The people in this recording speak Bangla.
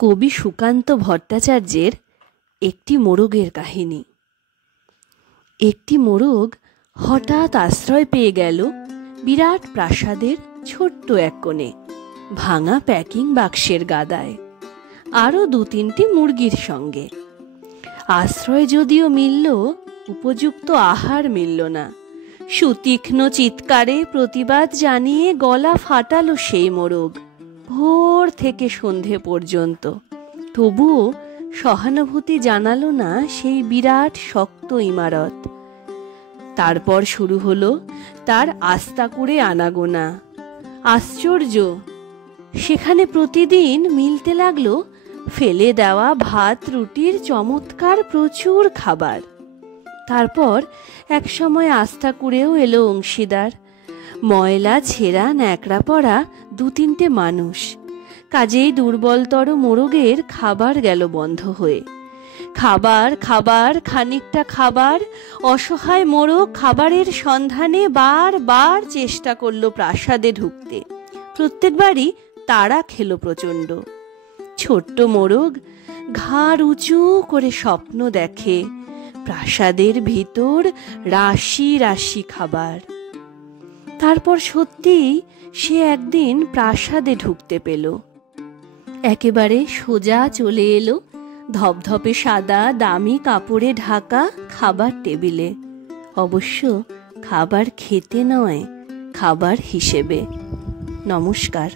কবি সুকান্ত ভট্টাচার্যের একটি মোরগের কাহিনী। একটি মোরগ হঠাৎ আশ্রয় পেয়ে গেল বিরাট প্রাসাদের ছোট্ট এক কোণে, ভাঙা প্যাকিং বাক্সের গাদায়, আরও 2-3টি মুরগির সঙ্গে। আশ্রয় যদিও মিলল, উপযুক্ত আহার মিলল না। সুতীক্ষ্ণ চিৎকারে প্রতিবাদ জানিয়ে গলা ফাটালো সেই মোরগ ভোর থেকে সন্ধে পর্যন্ত। তবুও সহানুভূতি জানালো না সেই বিরাট শক্ত ইমারত। তারপর শুরু হলো তার আস্তা করে আনাগোনা। আশ্চর্য, সেখানে প্রতিদিন মিলতে লাগলো ফেলে দেওয়া ভাত রুটির চমৎকার প্রচুর খাবার। তারপর এক সময় আস্থা করেও এলো অংশীদার, ময়লা ছেঁড়া ন্যাকড়া পড়া 2-3টে মানুষ। কাজেই দুর্বলতর মোরগের খাবার গেল বন্ধ হয়ে। খাবার খাবার খানিকটা খাবার। অসহায় মোরগ খাবারের সন্ধানে বারবার চেষ্টা করলো প্রাসাদে ঢুকতে। প্রত্যেকবারই তাড়া খেলো প্রচণ্ড। ছোট্ট মোরগ ঘাড় উঁচু করে স্বপ্ন দেখে প্রাসাদের ভিতর রাশি রাশি খাবার। তারপর সত্যিই সে একদিন প্রাসাদে ঢুকতে পেল। একেবারে সোজা চলে এলো ধপধপে সাদা দামি কাপড়ে ঢাকা খাবার টেবিলে। অবশ্য খাবার খেতে নয়, খাবার হিসেবে। নমস্কার।